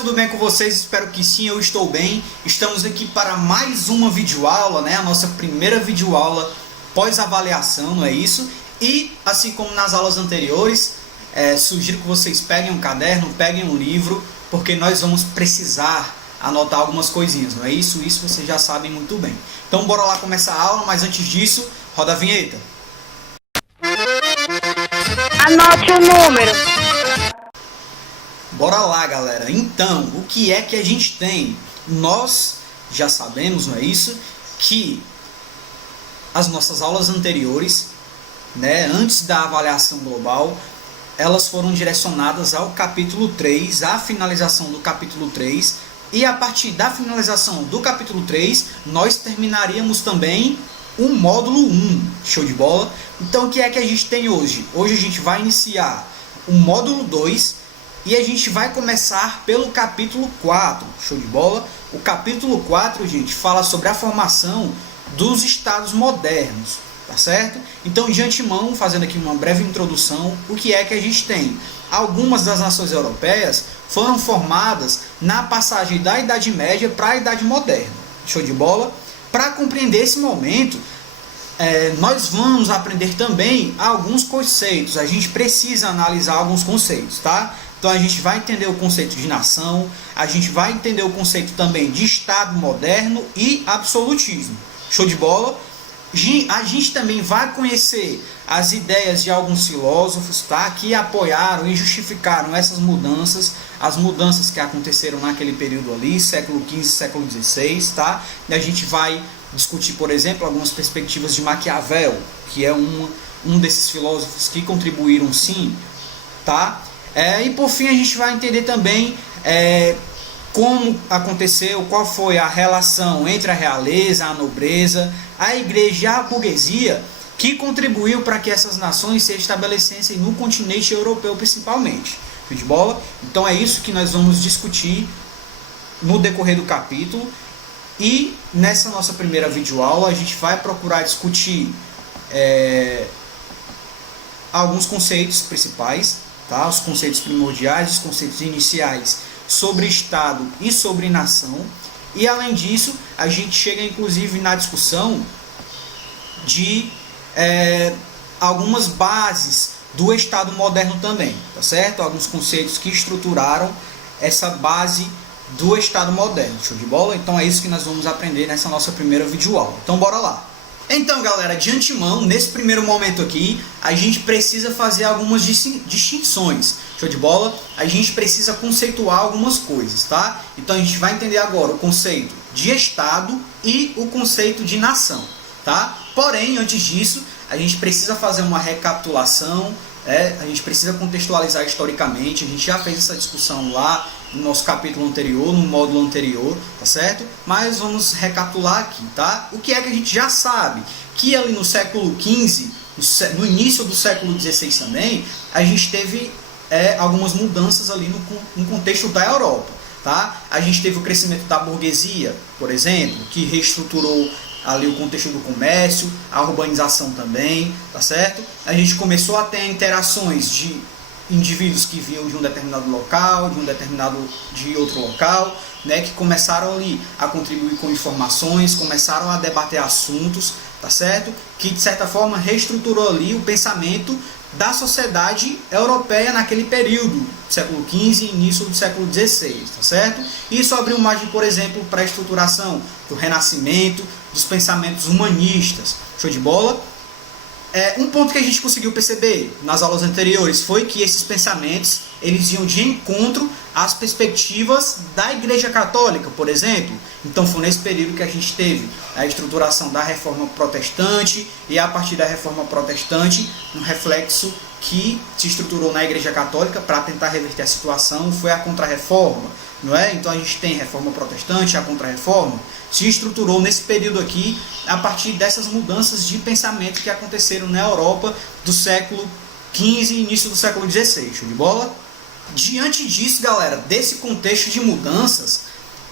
tudo bem com vocês? Espero que sim, eu estou bem. Estamos aqui para mais uma videoaula, né? A nossa primeira videoaula pós-avaliação, não é isso? E, assim como nas aulas anteriores, sugiro que vocês peguem um caderno, peguem um livro, porque nós vamos precisar anotar algumas coisinhas, não é isso? Isso vocês já sabem muito bem. Então bora lá começar a aula, mas antes disso, roda a vinheta. Anote o número. Bora lá, galera. Então, o que é que a gente tem? Nós já sabemos, não é isso? Que as nossas aulas anteriores, né, antes da avaliação global, elas foram direcionadas ao capítulo 3, à finalização do capítulo 3, e a partir da finalização do capítulo 3, nós terminaríamos também o módulo 1. Show de bola? Então, o que é que a gente tem hoje? Hoje a gente vai iniciar o módulo 2, e a gente vai começar pelo capítulo 4, show de bola? O capítulo 4, gente, fala sobre a formação dos estados modernos, tá certo? Então, de antemão, fazendo aqui uma breve introdução, o que é que a gente tem? Algumas das nações europeias foram formadas na passagem da Idade Média para a Idade Moderna, show de bola? Para compreender esse momento, nós vamos aprender também alguns conceitos, a gente precisa analisar alguns conceitos, tá? Então a gente vai entender o conceito de nação, a gente vai entender o conceito também de Estado moderno e absolutismo. Show de bola? A gente também vai conhecer as ideias de alguns filósofos, tá? Que apoiaram e justificaram essas mudanças, as mudanças que aconteceram naquele período ali, século XV, século XVI, tá? E a gente vai discutir, por exemplo, algumas perspectivas de Maquiavel, que é um desses filósofos que contribuíram sim, tá? E por fim a gente vai entender também como aconteceu, qual foi a relação entre a realeza, a nobreza, a igreja e a burguesia que contribuiu para que essas nações se estabelecessem no continente europeu principalmente. Show de bola? Então é isso que nós vamos discutir no decorrer do capítulo, e nessa nossa primeira videoaula a gente vai procurar discutir alguns conceitos principais, tá? Os conceitos primordiais, os conceitos iniciais sobre Estado e sobre nação. E além disso, a gente chega inclusive na discussão de algumas bases do Estado moderno também, tá certo? Alguns conceitos que estruturaram essa base do Estado moderno, show de bola? Então é isso que nós vamos aprender nessa nossa primeira videoaula. Então bora lá! Então, galera, de antemão, nesse primeiro momento aqui, a gente precisa fazer algumas distinções, show de bola? A gente precisa conceituar algumas coisas, tá? Então a gente vai entender agora o conceito de Estado e o conceito de nação, tá? Porém, antes disso, a gente precisa fazer uma recapitulação, a gente precisa contextualizar historicamente. A gente já fez essa discussão lá no nosso capítulo anterior, no módulo anterior, tá certo? Mas vamos recapitular aqui, tá? O que é que a gente já sabe? Que ali no século XV, no início do século XVI também, a gente teve algumas mudanças ali no contexto da Europa, tá? A gente teve o crescimento da burguesia, por exemplo, que reestruturou ali o contexto do comércio, a urbanização também, tá certo? A gente começou a ter interações de indivíduos que vinham de um determinado local, de outro local, né, que começaram ali a contribuir com informações, começaram a debater assuntos, tá certo? Que de certa forma reestruturou ali o pensamento da sociedade europeia naquele período, século XV e início do século XVI, tá certo? Isso abriu margem, por exemplo, para a estruturação do Renascimento, dos pensamentos humanistas. Show de bola? Um ponto que a gente conseguiu perceber nas aulas anteriores foi que esses pensamentos eles iam de encontro às perspectivas da Igreja Católica, por exemplo. Então foi nesse período que a gente teve a estruturação da Reforma Protestante, e a partir da Reforma Protestante, um reflexo que se estruturou na Igreja Católica para tentar reverter a situação foi a Contra-Reforma, não é? Então a gente tem a Reforma Protestante, a Contra-Reforma, se estruturou nesse período aqui a partir dessas mudanças de pensamento que aconteceram na Europa do século XV e início do século XVI, show de bola? Diante disso, galera, desse contexto de mudanças,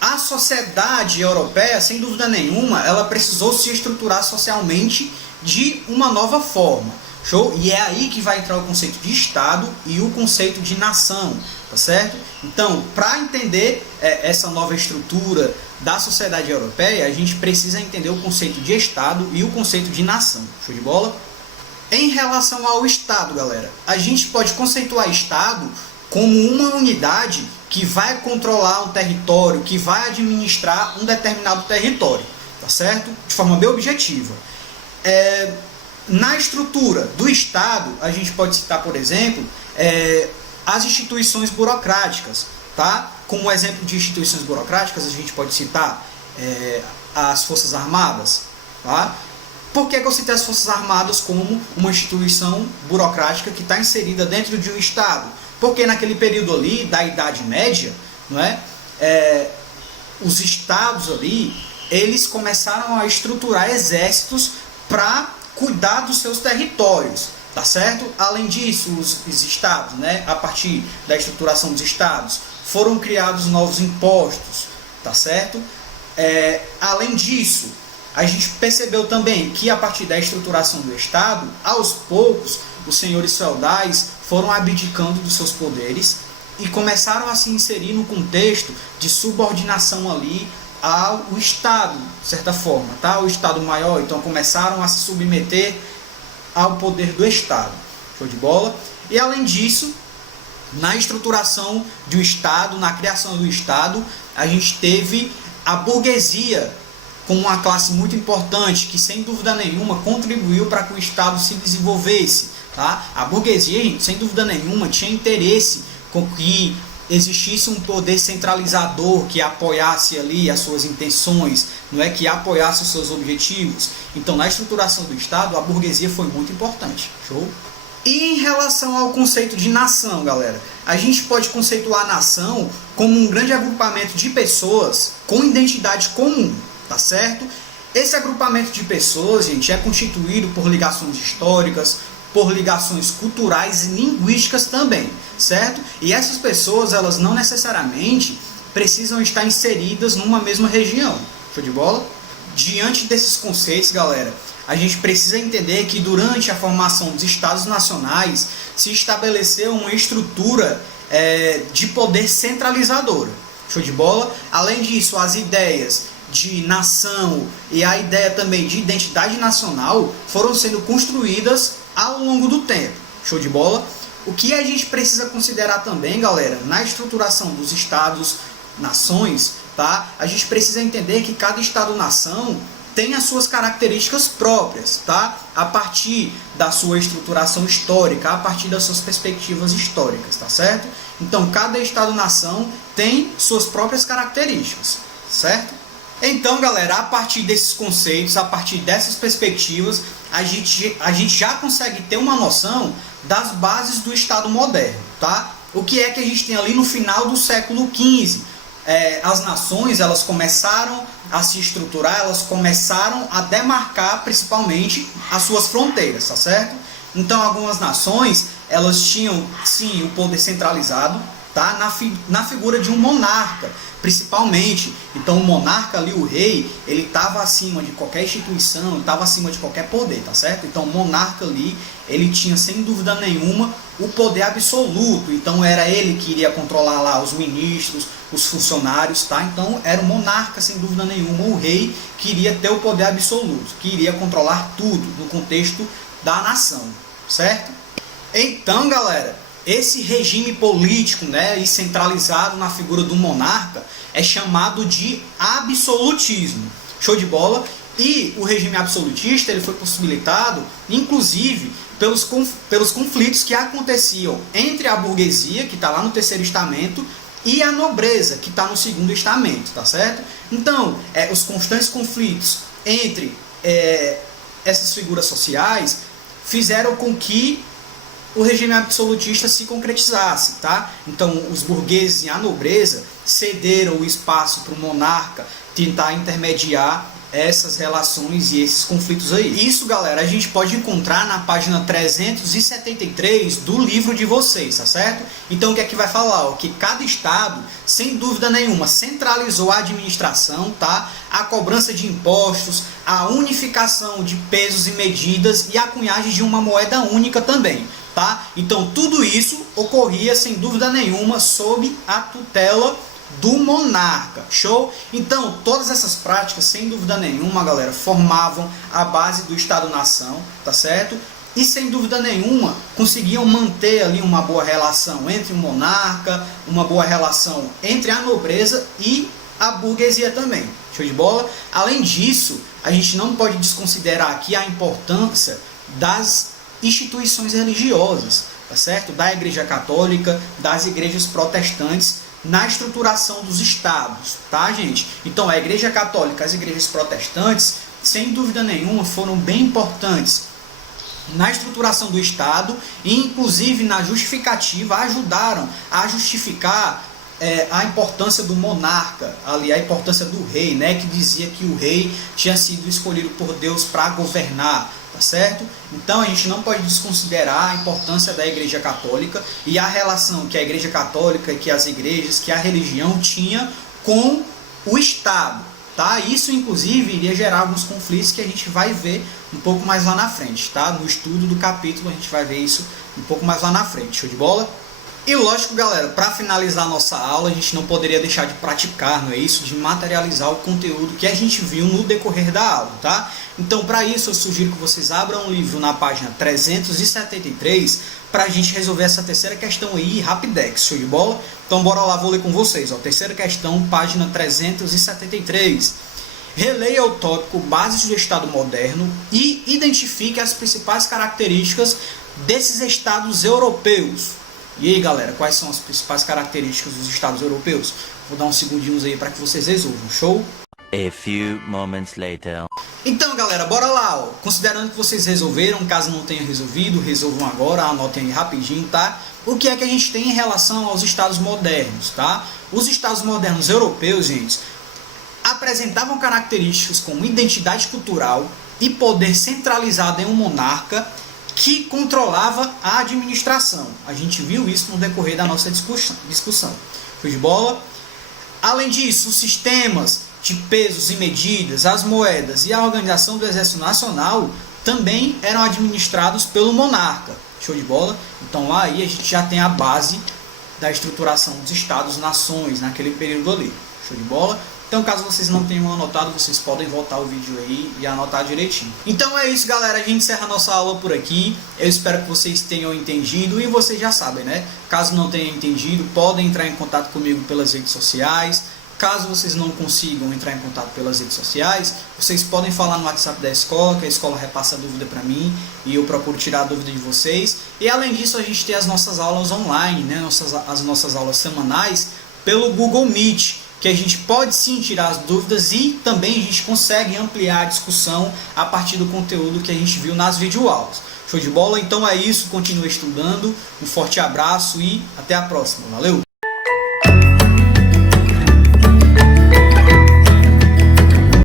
a sociedade europeia, sem dúvida nenhuma, ela precisou se estruturar socialmente de uma nova forma. Show? E é aí que vai entrar o conceito de Estado e o conceito de nação, tá certo? Então, para entender essa nova estrutura da sociedade europeia, a gente precisa entender o conceito de Estado e o conceito de nação. Show de bola? Em relação ao Estado, galera, a gente pode conceituar Estado como uma unidade que vai controlar um território, que vai administrar um determinado território, tá certo? De forma bem objetiva. Na estrutura do Estado, a gente pode citar, por exemplo, as instituições burocráticas, tá? Como exemplo de instituições burocráticas, a gente pode citar as Forças Armadas, tá? Por que eu citei as Forças Armadas como uma instituição burocrática que está inserida dentro de um Estado? Porque naquele período ali, da Idade Média, não é? Os estados ali, eles começaram a estruturar exércitos para cuidar dos seus territórios, tá certo? Além disso, os estados, né, a partir da estruturação dos estados, foram criados novos impostos, tá certo? Além disso, a gente percebeu também que a partir da estruturação do Estado, aos poucos, os senhores feudais foram abdicando dos seus poderes e começaram a se inserir no contexto de subordinação ali ao Estado, de certa forma, tá? O Estado maior, então começaram a se submeter ao poder do Estado. Show de bola? E além disso, na estruturação do Estado, na criação do Estado, a gente teve a burguesia como uma classe muito importante que, sem dúvida nenhuma, contribuiu para que o Estado se desenvolvesse, tá? A burguesia, gente, sem dúvida nenhuma, tinha interesse com que existisse um poder centralizador que apoiasse ali as suas intenções, não é, que apoiasse os seus objetivos. Então, na estruturação do Estado, a burguesia foi muito importante. Show? E em relação ao conceito de nação, galera, a gente pode conceituar a nação como um grande agrupamento de pessoas com identidade comum, tá certo? Esse agrupamento de pessoas, gente, é constituído por ligações históricas, por ligações culturais e linguísticas também, certo? E essas pessoas, elas não necessariamente precisam estar inseridas numa mesma região. Show de bola? Diante desses conceitos, galera, a gente precisa entender que durante a formação dos Estados nacionais se estabeleceu uma estrutura de poder centralizadora. Show de bola? Além disso, as ideias de nação e a ideia também de identidade nacional foram sendo construídas ao longo do tempo. Show de bola? O que a gente precisa considerar também, galera, na estruturação dos Estados-nações, tá? A gente precisa entender que cada Estado-nação tem as suas características próprias, tá? A partir da sua estruturação histórica, a partir das suas perspectivas históricas, tá certo? Então, cada Estado-nação tem suas próprias características, certo? Então, galera, a partir desses conceitos, a partir dessas perspectivas, a gente já consegue ter uma noção das bases do Estado moderno, tá? O que é que a gente tem ali no final do século XV? As nações, elas começaram a se estruturar, elas começaram a demarcar principalmente as suas fronteiras, tá certo? Então, algumas nações, elas tinham, sim, o poder centralizado, tá? Na figura de um monarca, principalmente. Então, o monarca ali, o rei, ele estava acima de qualquer instituição, estava acima de qualquer poder, tá certo? Então, o monarca ali, ele tinha, sem dúvida nenhuma, o poder absoluto. Então, era ele que iria controlar lá os ministros, os funcionários, tá? Então, era o monarca, sem dúvida nenhuma, o rei, que iria ter o poder absoluto, que iria controlar tudo no contexto da nação, certo? Então, galera, esse regime político, né, e centralizado na figura do monarca é chamado de absolutismo. Show de bola? E o regime absolutista, ele foi possibilitado, inclusive, pelos conflitos que aconteciam entre a burguesia, que está lá no terceiro estamento, e a nobreza, que está no segundo estamento, tá certo? Então, os constantes conflitos entre essas figuras sociais fizeram com que o regime absolutista se concretizasse, tá? Então, os burgueses e a nobreza cederam o espaço para o monarca tentar intermediar essas relações e esses conflitos aí. Isso, galera, a gente pode encontrar na página 373 do livro de vocês, tá certo? Então, o que é que vai falar? Que cada estado, sem dúvida nenhuma, centralizou a administração, tá? A cobrança de impostos, a unificação de pesos e medidas e a cunhagem de uma moeda única também. tá? Então tudo isso ocorria sem dúvida nenhuma sob a tutela do monarca, show? Então todas essas práticas, sem dúvida nenhuma, galera, formavam a base do Estado-nação, tá certo? E sem dúvida nenhuma conseguiam manter ali uma boa relação entre o monarca, uma boa relação entre a nobreza e a burguesia também, show de bola? Além disso, a gente não pode desconsiderar aqui a importância das instituições religiosas, tá certo? Da Igreja Católica, das igrejas protestantes na estruturação dos estados, tá, gente? Então a Igreja Católica, as igrejas protestantes, sem dúvida nenhuma, foram bem importantes na estruturação do Estado e inclusive na justificativa, ajudaram a justificar a importância do monarca, ali, a importância do rei, né, que dizia que o rei tinha sido escolhido por Deus para governar, tá certo? Então a gente não pode desconsiderar a importância da Igreja Católica e a relação que a Igreja Católica, que as igrejas, que a religião tinha com o Estado, tá? Isso inclusive iria gerar alguns conflitos que a gente vai ver um pouco mais lá na frente, tá? No estudo do capítulo a gente vai ver isso um pouco mais lá na frente, show de bola? E lógico, galera, para finalizar a nossa aula, a gente não poderia deixar de praticar, não é isso? De materializar o conteúdo que a gente viu no decorrer da aula, tá? Então, para isso, eu sugiro que vocês abram um livro na página 373 para a gente resolver essa terceira questão aí, rapidex, show de bola? Então, bora lá, vou ler com vocês, ó. Terceira questão, página 373. Releia o tópico Bases do Estado Moderno e identifique as principais características desses estados europeus. E aí, galera, quais são as principais características dos estados europeus? Vou dar uns segundinhos aí para que vocês resolvam, show? A few moments later. Então, galera, bora lá, ó. Considerando que vocês resolveram, caso não tenham resolvido, resolvam agora, anotem aí rapidinho, tá? O que é que a gente tem em relação aos estados modernos, tá? Os estados modernos europeus, gente, apresentavam características como identidade cultural e poder centralizado em um monarca que controlava a administração. A gente viu isso no decorrer da nossa discussão. Show de bola? Além disso, os sistemas de pesos e medidas, as moedas e a organização do Exército Nacional também eram administrados pelo monarca. Show de bola? Então lá aí a gente já tem a base da estruturação dos estados-nações naquele período ali. Show de bola? Então, caso vocês não tenham anotado, vocês podem voltar o vídeo aí e anotar direitinho. Então é isso, galera. A gente encerra a nossa aula por aqui. Eu espero que vocês tenham entendido e vocês já sabem, né? Caso não tenham entendido, podem entrar em contato comigo pelas redes sociais. Caso vocês não consigam entrar em contato pelas redes sociais, vocês podem falar no WhatsApp da escola, que a escola repassa a dúvida para mim e eu procuro tirar a dúvida de vocês. E além disso, a gente tem as nossas aulas online, né? As nossas aulas semanais pelo Google Meet, que a gente pode sim tirar as dúvidas e também a gente consegue ampliar a discussão a partir do conteúdo que a gente viu nas videoaulas. Show de bola? Então é isso, continue estudando, um forte abraço e até a próxima. Valeu!